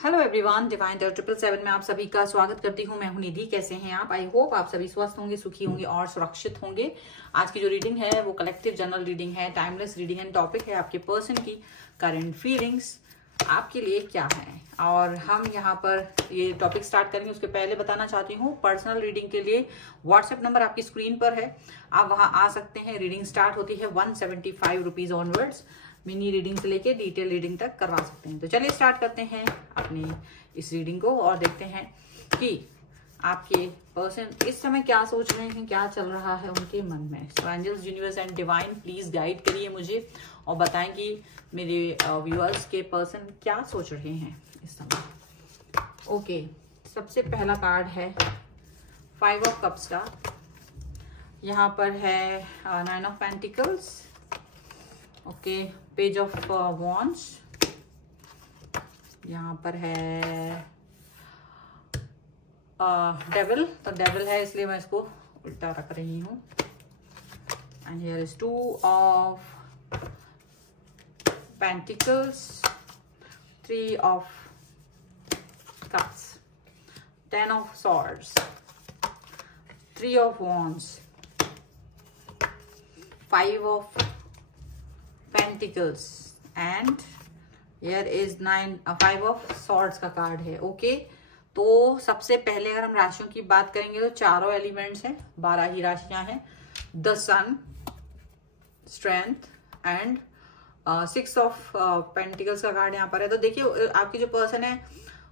Hello everyone, divine terror 777 में आप सभी का स्वागत करती हूँ। मैं हूँ निधि। कैसे हैं आप? आई होप आप सभी स्वस्थ होंगे, सुखी होंगे और सुरक्षित होंगे। आज की जो रीडिंग है वो कलेक्टिव जनरल रीडिंग है, टाइमलेस रीडिंग है। टॉपिक है आपके पर्सन की करंट फीलिंग्स आपके लिए क्या है। और हम यहाँ पर ये टॉपिक स्टार्ट करेंगे उसके पहले बताना चाहती हूँ, पर्सनल रीडिंग के लिए व्हाट्सएप नंबर आपकी स्क्रीन पर है, आप वहाँ आ सकते हैं। रीडिंग स्टार्ट होती है 175 रुपीज ऑनवर्ड्स। मिनी रीडिंग से लेके डिटेल रीडिंग तक करवा सकते हैं। तो चलिए स्टार्ट करते हैं अपनी इस रीडिंग को और देखते हैं कि आपके पर्सन इस समय क्या सोच रहे हैं, क्या चल रहा है उनके मन में। So angels, universe and divine please guide करिए मुझे और बताएं कि मेरे व्यूअर्स के पर्सन क्या सोच रहे हैं इस समय। ओके, सबसे पहला कार्ड है 5 ऑफ कप्स का। यहाँ पर है 9 of pentacles. Okay, page of wands. यहाँ पर है डेविल, तो डेविल है इसलिए मैं इसको उल्टा रख रही हूँ। And here is 2 of pentacles, 3 of cups, 10 of swords, 3 of wands, 5 of pentacles and here is 5 of swords का कार्ड है। ओके, तो सबसे पहले अगर हम राशियों की बात करेंगे तो चारों एलिमेंट्स हैं, 12 ही राशियां हैं। The sun, strength and 6 of pentacles का कार्ड यहाँ पर है। तो देखिए आपकी जो पर्सन है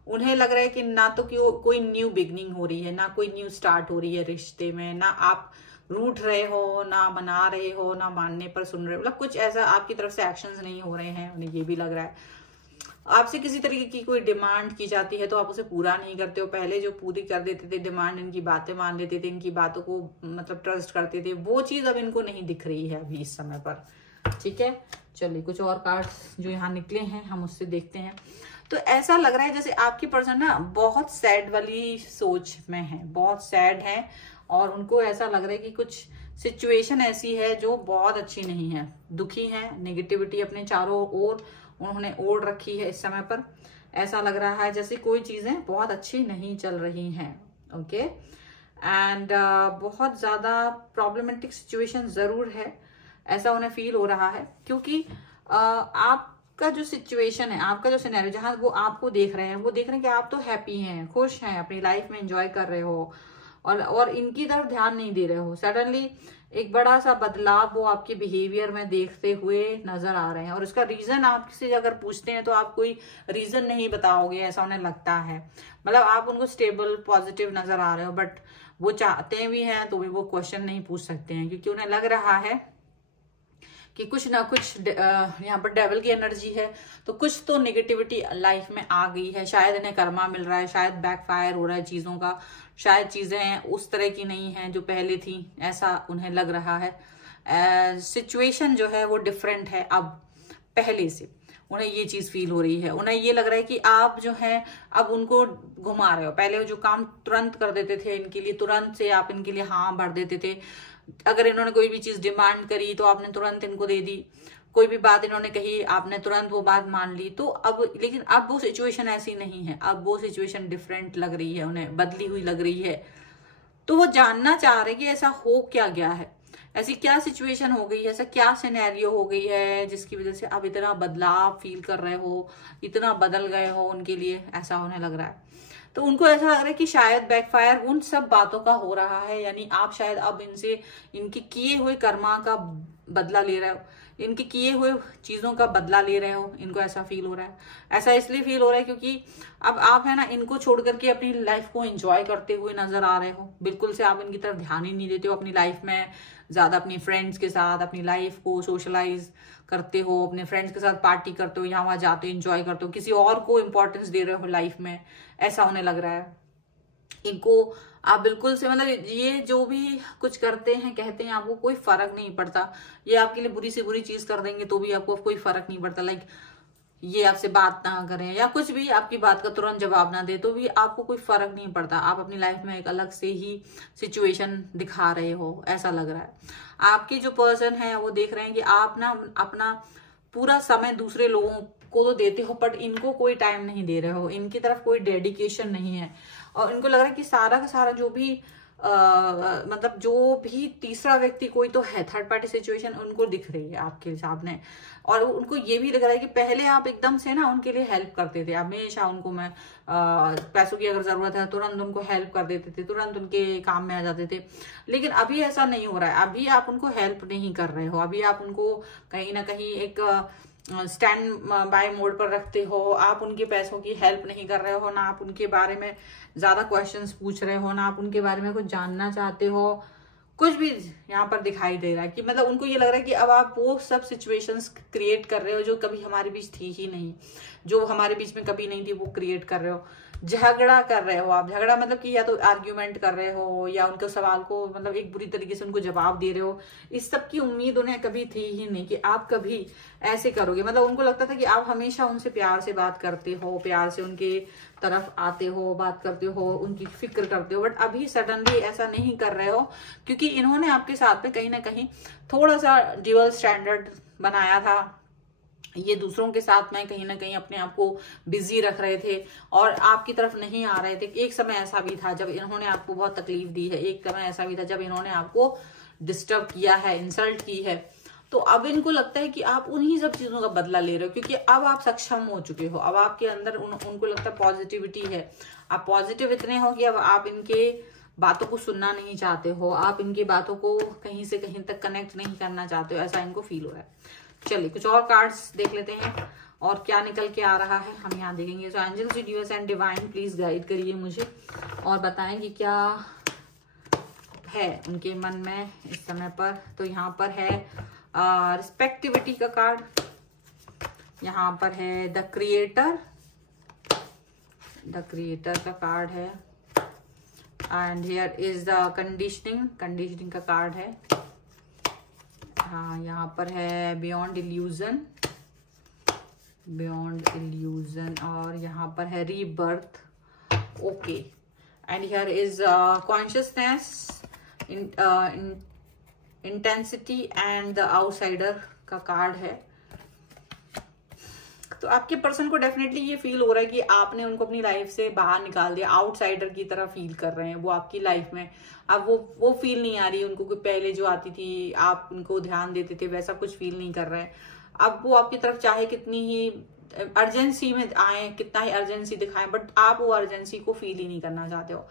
उन्हें लग रहा है कि ना तो कोई न्यू बिगनिंग हो रही है, ना कोई न्यू स्टार्ट हो रही है रिश्ते में, ना आप रूठ रहे हो, ना मना रहे हो, ना मानने पर सुन रहे हो। मतलब कुछ ऐसा आपकी तरफ से एक्शंस नहीं हो रहे हैं। उन्हें ये भी लग रहा है आपसे किसी तरीके की कोई डिमांड की जाती है तो आप उसे पूरा नहीं करते हो। पहले जो पूरी कर देते थे डिमांड, इनकी बातें मान लेते थे, इनकी बातों को मतलब ट्रस्ट करते थे, वो चीज अब इनको नहीं दिख रही है अभी इस समय पर। ठीक है, चलिए कुछ और कार्ड्स जो यहाँ निकले हैं हम उससे देखते हैं। तो ऐसा लग रहा है जैसे आपकी पर्सन ना बहुत सैड वाली सोच में है, बहुत सैड है और उनको ऐसा लग रहा है कि कुछ सिचुएशन ऐसी है जो बहुत अच्छी नहीं है, दुखी है, नेगेटिविटी अपने चारों ओर उन्होंने ओढ़ रखी है इस समय पर। ऐसा लग रहा है जैसे कोई चीजें बहुत अच्छी नहीं चल रही हैं। ओके, एंड बहुत ज्यादा प्रॉब्लमेटिक सिचुएशन जरूर है, ऐसा उन्हें फील हो रहा है क्योंकि आपका जो सिचुएशन है, आपका जो सिनेरियो जहां वो आपको देख रहे हैं, वो देख रहे हैं कि आप तो हैप्पी हैं, खुश हैं, अपनी लाइफ में एंजॉय कर रहे हो और इनकी तरफ ध्यान नहीं दे रहे हो। सडनली एक बड़ा सा बदलाव वो आपके बिहेवियर में देखते हुए नजर आ रहे हैं और इसका रीजन आपसे अगर पूछते हैं तो आप कोई रीजन नहीं बताओगे, ऐसा उन्हें लगता है। मतलब आप उनको स्टेबल पॉजिटिव नजर आ रहे हो, बट वो चाहते भी हैं तो भी वो क्वेश्चन नहीं पूछ सकते हैं क्योंकि उन्हें लग रहा है कि कुछ ना कुछ यहाँ पर डेविल की एनर्जी है, तो कुछ तो नेगेटिविटी लाइफ में आ गई है। शायद इन्हें कर्मा मिल रहा है, शायद बैकफायर हो रहा है चीजों का, शायद चीजें उस तरह की नहीं है जो पहले थी, ऐसा उन्हें लग रहा है। सिचुएशन जो है वो डिफरेंट है अब पहले से, उन्हें ये चीज फील हो रही है। उन्हें ये लग रहा है कि आप जो है अब उनको घुमा रहे हो। पहले जो काम तुरंत कर देते थे इनके लिए, तुरंत से आप इनके लिए हाँ भर देते थे। अगर इन्होंने कोई भी चीज डिमांड करी तो आपने तुरंत इनको दे दी, कोई भी बात इन्होंने कही आपने तुरंत वो बात मान ली। तो अब लेकिन अब वो सिचुएशन ऐसी नहीं है, अब वो सिचुएशन डिफरेंट लग रही है, उन्हें बदली हुई लग रही है। तो वो जानना चाह रहे कि ऐसा हो क्या गया है, ऐसी क्या सिचुएशन हो गई है, ऐसा क्या सिनेरियो हो गई है जिसकी वजह से आप इतना बदलाव फील कर रहे हो, इतना बदल गए हो उनके लिए, ऐसा उन्हें लग रहा है। तो उनको ऐसा लग रहा है कि शायद बैकफायर उन सब बातों का हो रहा है, यानी आप शायद अब इनसे इनके किए हुए कर्मा का बदला ले रहे हो, इनके किए हुए चीजों का बदला ले रहे हो। इनको ऐसा फील हो रहा है। ऐसा इसलिए फील हो रहा है क्योंकि अब आप है ना इनको छोड़ करके अपनी लाइफ को एंजॉय करते हुए नजर आ रहे हो। बिल्कुल से आप इनकी तरफ ध्यान ही नहीं देते हो, अपनी लाइफ में ज्यादा अपनी फ्रेंड्स के साथ अपनी लाइफ को सोशलाइज करते हो, अपने फ्रेंड्स के साथ पार्टी करते हो, यहाँ वहां जाते हो, एंजॉय करते हो, किसी और को इंपॉर्टेंस दे रहे हो लाइफ में, ऐसा उन्हें लग रहा है। इनको आप बिल्कुल से मतलब ये जो भी कुछ करते हैं कहते हैं आपको कोई फर्क नहीं पड़ता। ये आपके लिए बुरी से बुरी चीज कर देंगे तो भी आपको कोई फर्क नहीं पड़ता। लाइक ये आपसे बात ना करें या कुछ भी, आपकी बात का तुरंत जवाब ना दे तो भी आपको कोई फर्क नहीं पड़ता। आप अपनी लाइफ में एक अलग से ही सिचुएशन दिखा रहे हो, ऐसा लग रहा है। आपके जो पर्सन है वो देख रहे हैं कि आप ना अपना पूरा समय दूसरे लोगों को तो देते हो, बट इनको कोई टाइम नहीं दे रहे हो, इनकी तरफ कोई डेडिकेशन नहीं है, और इनको लग रहा है कि सारा का सारा जो भी मतलब जो भी तीसरा व्यक्ति कोई तो है, थर्ड पार्टी सिचुएशन उनको दिख रही है आपके सामने, और उनको ये भी लग रहा है कि पहले आप एकदम से ना उनके लिए हेल्प करते थे, हमेशा उनको मैं पैसों की अगर जरूरत है तुरंत उनको हेल्प कर देते थे, तुरंत उनके काम में आ जाते थे। लेकिन अभी ऐसा नहीं हो रहा है, अभी आप उनको हेल्प नहीं कर रहे हो, अभी आप उनको कहीं ना कहीं एक स्टैंड बाय मोड पर रखते हो, आप उनके पैसों की हेल्प नहीं कर रहे हो, ना आप उनके बारे में ज्यादा क्वेश्चंस पूछ रहे हो, ना आप उनके बारे में कुछ जानना चाहते हो, कुछ भी यहाँ पर दिखाई दे रहा है कि मतलब उनको ये लग रहा है कि अब आप वो सब सिचुएशंस क्रिएट कर रहे हो जो कभी हमारे बीच थी ही नहीं, जो हमारे बीच में कभी नहीं थी, वो क्रिएट कर रहे हो, झगड़ा कर रहे हो आप, झगड़ा मतलब कि या तो आर्ग्यूमेंट कर रहे हो या उनके सवाल को मतलब एक बुरी तरीके से उनको जवाब दे रहे हो। इस सब की उम्मीद उन्हें कभी थी ही नहीं कि आप कभी ऐसे करोगे, मतलब उनको लगता था कि आप हमेशा उनसे प्यार से बात करते हो, प्यार से उनके तरफ आते हो, बात करते हो, उनकी फिक्र करते हो, बट अभी सडनली ऐसा नहीं कर रहे हो क्योंकि इन्होंने आपके साथ में कहीं ना कहीं थोड़ा सा ड्यूअल स्टैंडर्ड बनाया था। ये दूसरों के साथ में कहीं ना कहीं अपने आप को बिजी रख रहे थे और आपकी तरफ नहीं आ रहे थे। एक समय ऐसा भी था जब इन्होंने आपको बहुत तकलीफ दी है, एक समय ऐसा भी था जब इन्होंने आपको डिस्टर्ब किया है, इंसल्ट की है। तो अब इनको लगता है कि आप उन्हीं सब चीजों का बदला ले रहे हो क्योंकि अब आप सक्षम हो चुके हो, अब आपके अंदर उनको लगता है पॉजिटिविटी है, आप पॉजिटिव इतने हो कि अब आप इनके बातों को सुनना नहीं चाहते हो, आप इनकी बातों को कहीं से कहीं तक कनेक्ट नहीं करना चाहते हो, ऐसा इनको फील हो रहा है। चलिए कुछ और कार्ड्स देख लेते हैं और क्या निकल के आ रहा है हम यहाँ देखेंगे। So angels, universe and divine please guide करिए मुझे और बताएं कि क्या है उनके मन में इस समय पर। तो यहाँ पर है रिस्पेक्टिविटी का कार्ड, यहाँ पर है द क्रिएटर का कार्ड है, and here is the conditioning का कार्ड है। हाँ, यहाँ पर है बियॉन्ड इल्यूजन, और यहाँ पर है rebirth. Okay, and here is consciousness, intensity and the outsider का कार्ड है। तो आपके पर्सन को डेफिनेटली ये फील हो रहा है कि आपने उनको अपनी लाइफ से बाहर निकाल दिया, आउटसाइडर की तरह फील कर रहे हैं वो आपकी लाइफ में। अब वो फील नहीं आ रही उनको कि पहले जो आती थी आप उनको ध्यान देते थे, वैसा कुछ फील नहीं कर रहे हैं। अब वो आपकी तरफ चाहे कितनी ही अर्जेंसी में आए, कितना ही अर्जेंसी दिखाएं, बट आप वो अर्जेंसी को फील ही नहीं करना चाहते हो।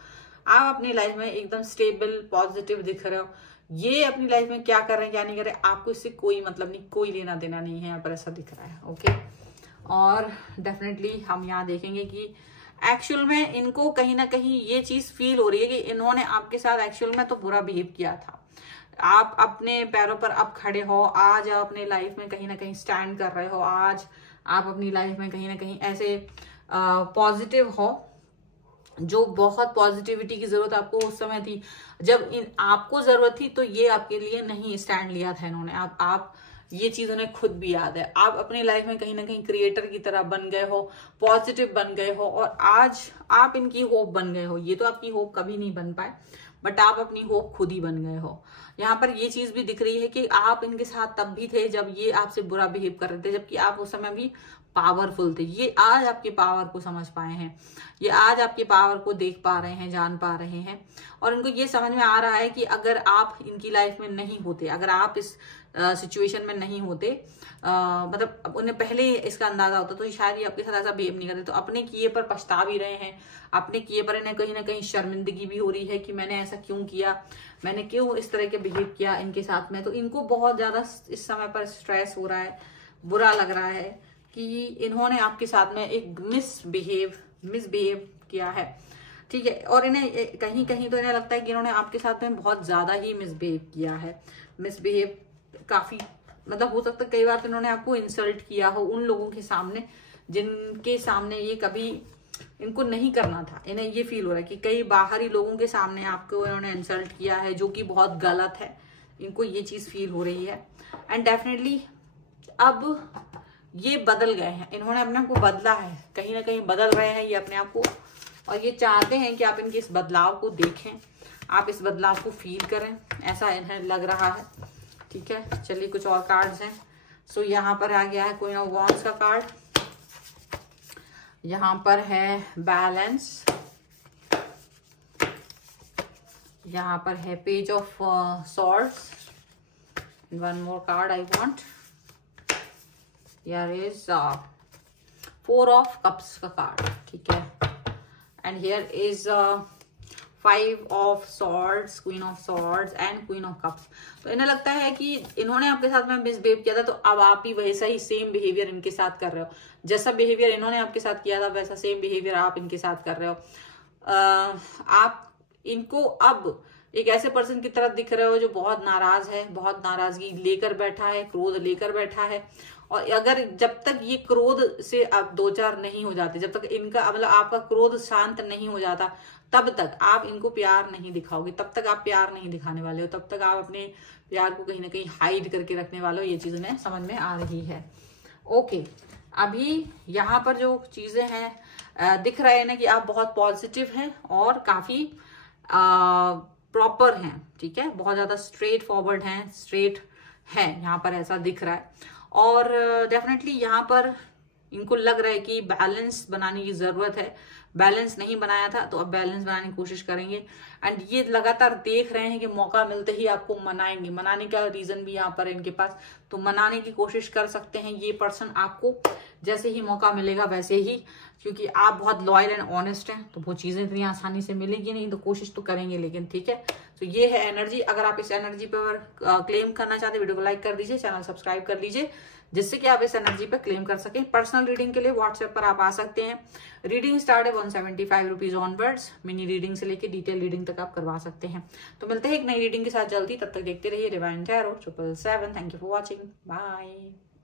आप अपनी लाइफ में एकदम स्टेबल पॉजिटिव दिख रहे हो। ये अपनी लाइफ में क्या कर रहे हैं क्या नहीं कर रहे आपको इससे कोई मतलब नहीं, कोई लेना देना नहीं है यहाँ पर, ऐसा दिख रहा है। ओके, और डेफिनेटली हम यहाँ देखेंगे कि एक्चुअल में इनको कहीं ना कहीं ये चीज फील हो रही है कि इन्होंने आपके साथ एक्चुअल में तो बुरा बिहेव किया था। आप अपने पैरों पर अब खड़े हो, आज आप अपने लाइफ में कहीं ना कहीं स्टैंड कर रहे हो, आज आप अपनी लाइफ में कहीं ना कहीं ऐसे पॉजिटिव हो, जो बहुत पॉजिटिविटी की जरूरत आपको उस समय थी। जब आपको जरूरत थी तो ये आपके लिए नहीं स्टैंड लिया था इन्होंने। आप ये चीज उन्हें खुद भी याद है। आप अपनी लाइफ में कहीं ना कहीं क्रिएटर की तरह बन गए हो, पॉजिटिव बन गए हो, और आज आप इनकी होप बन गए हो। ये तो आपकी होप कभी नहीं बन पाए, बट आप अपनी होप खुद ही बन गए हो। यहाँ पर ये चीज भी दिख रही है कि आप इनके साथ तब भी थे जब ये आपसे बुरा बिहेव कर रहे थे, जबकि आप उस समय भी पावरफुल थे। ये आज आपके पावर को समझ पाए हैं, ये आज आपके पावर को देख पा रहे हैं, जान पा रहे हैं, और इनको ये समझ में आ रहा है कि अगर आप इनकी लाइफ में नहीं होते, अगर आप इस सिचुएशन में नहीं होते, मतलब उन्हें पहले ही इसका अंदाजा होता तो शायद ये आपके साथ ऐसा बिहेव नहीं करते। तो अपने किए पर पछता भी रहे हैं, अपने किए पर इन्हें कहीं ना कहीं शर्मिंदगी भी हो रही है कि मैंने ऐसा क्यों किया, मैंने क्यों इस तरह के बिहेव किया इनके साथ में। तो इनको बहुत ज्यादा इस समय पर स्ट्रेस हो रहा है, बुरा लग रहा है कि इन्होंने आपके साथ में एक मिसबिहेव किया है, ठीक है। और इन्हें कहीं कहीं तो इन्हें लगता है कि इन्होंने आपके साथ में बहुत ज्यादा ही मिसबिहेव किया है। मिसबिहेव काफी मतलब हो सकता है कई बार तो इन्होंने आपको इंसल्ट किया हो उन लोगों के सामने जिनके सामने ये कभी इनको नहीं करना था। इन्हें ये फील हो रहा है कि कई बाहरी लोगों के सामने आपको इन्होंने इंसल्ट किया है, जो कि बहुत गलत है। इनको ये चीज फील हो रही है, एंड डेफिनेटली अब ये बदल गए हैं, इन्होंने अपने आप को बदला है, कहीं ना कहीं बदल रहे हैं ये अपने आप को, और ये चाहते हैं कि आप इनके इस बदलाव को देखें, आप इस बदलाव को फील करें, ऐसा इन्हें लग रहा है, ठीक है। चलिए कुछ और कार्ड्स हैं। सो यहाँ पर आ गया है क्वीन ऑफ वॉन्ड्स का कार्ड, यहाँ पर है बैलेंस, यहाँ पर है page of swords, one more card I want, here is 4 of cups का कार्ड, ठीक है, and here is 5 of swords, queen of swords and queen of cups. तो इन्हें लगता है कि इन्होंने आपके साथ में मिसबिहेव किया था, तो अब आप भी वैसा ही सेम बिहेवियर इनके साथ कर रहे हो, जैसा बिहेवियर इन्होंने आपके साथ किया था वैसा सेम बिहेवियर आप इनके साथ कर रहे हो। आप इनको अब एक ऐसे पर्सन की तरफ दिख रहे हो जो बहुत नाराज है, बहुत नाराजगी लेकर बैठा है, क्रोध लेकर बैठा है, और अगर जब तक ये क्रोध से आप दो चार नहीं हो जाते, जब तक इनका मतलब आपका क्रोध शांत नहीं हो जाता, तब तक आप इनको प्यार नहीं दिखाओगे, तब तक आप प्यार नहीं दिखाने वाले हो, तब तक आप अपने प्यार को कहीं ना कहीं हाइड करके रखने वाले हो। ये चीज उन्हें समझ में आ रही है। ओके, अभी यहाँ पर जो चीजें हैं दिख रहा है ना कि आप बहुत पॉजिटिव हैं और काफी प्रॉपर हैं, ठीक है, बहुत ज्यादा स्ट्रेट फॉरवर्ड हैं, स्ट्रेट है, यहाँ पर ऐसा दिख रहा है। और डेफिनेटली यहाँ पर इनको लग रहा है कि बैलेंस बनाने की जरूरत है, बैलेंस नहीं बनाया था तो अब बैलेंस बनाने की कोशिश करेंगे। एंड ये लगातार देख रहे हैं कि मौका मिलते ही आपको मनाएंगे, मनाने का रीजन भी यहाँ पर है इनके पास, तो मनाने की कोशिश कर सकते हैं ये पर्सन आपको, जैसे ही मौका मिलेगा वैसे ही, क्योंकि आप बहुत लॉयल एंड ऑनेस्ट हैं, तो वो चीजें इतनी आसानी से मिलेगी नहीं, तो कोशिश तो करेंगे लेकिन, ठीक है। तो ये है एनर्जी। अगर आप इस एनर्जी पर क्लेम करना चाहते हैं, वीडियो को लाइक कर दीजिए, चैनल सब्सक्राइब कर लीजिए, जिससे कि आप इस एनर्जी पर क्लेम कर सकें। पर्सनल रीडिंग के लिए व्हाट्सएप पर आप आ सकते हैं। रीडिंग स्टार्ट है 175 रुपीज ऑनवर्ड्स, मिनी रीडिंग से लेकर डिटेल रीडिंग तक आप करवा सकते हैं। तो मिलते हैं एक नई रीडिंग के साथ जल्दी, तब तक देखते रहिए divine tarot 777। Thank you for watching, bye.